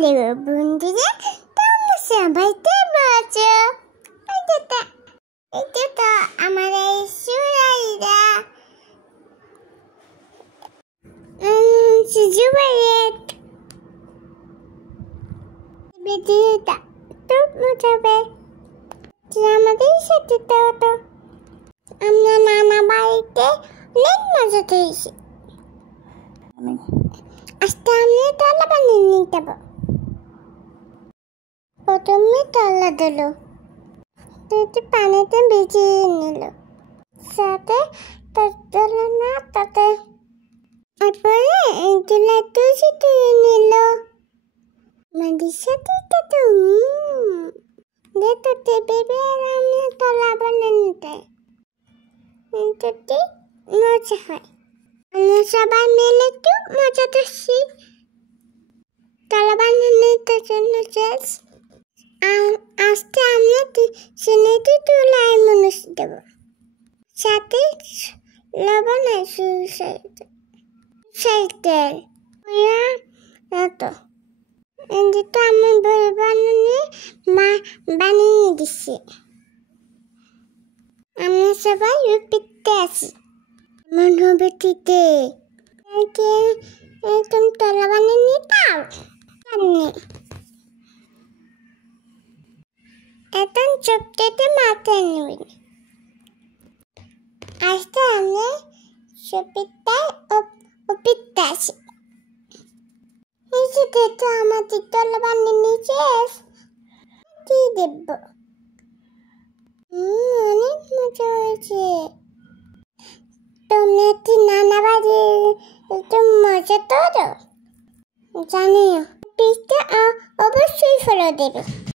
Hello বন্ধুরা, তোমরা সবাই কেমন আছো? এটা তো আমার এই সুরাইরা সুজুবাইয়ের ভিডিওটা খুব মজা হবে। আমাদের সাথে তো আমরা নানা বাড়িতে অনেক মজা করেছি। আজকে আমি তলা বানিয়ে নিয়ে যাবো। প্রথমে তলা দিল, পানিতে ভিজিয়ে নিল, সাথে তলা না তাতে তারপরে চুলা তুলসী তুলে নিল। আমাদের সাথে তো বেবে আমি তলা বানিয়ে নিতে মজা হয়। আমরা সবাই মিলে খুব মজা করছি। তলা বানানোর জন্য আজকে আমরা চিনিতে তুলায় মানুষ দেব, সাথে লবণ আর সরিষার তেল তো আমি বই বানিয়ে দিচ্ছি। আমরা সবাই রুটিতে আছি। মন হবে তিতে তুমি তলা বানিয়ে নিতাম। এখন চোখটাতে মাথায় নেবেন। আজকে আমরা সপিটায় ওপিতে আছি। নিচে তো আমাদের তলা বানিয়ে নিচে কি দেব। অনেক মজা হয়েছে। তুমি একটি নানা বাড়ি একটু মজা তো জানিও। পিসটা অবশ্যই ফলো দেবে।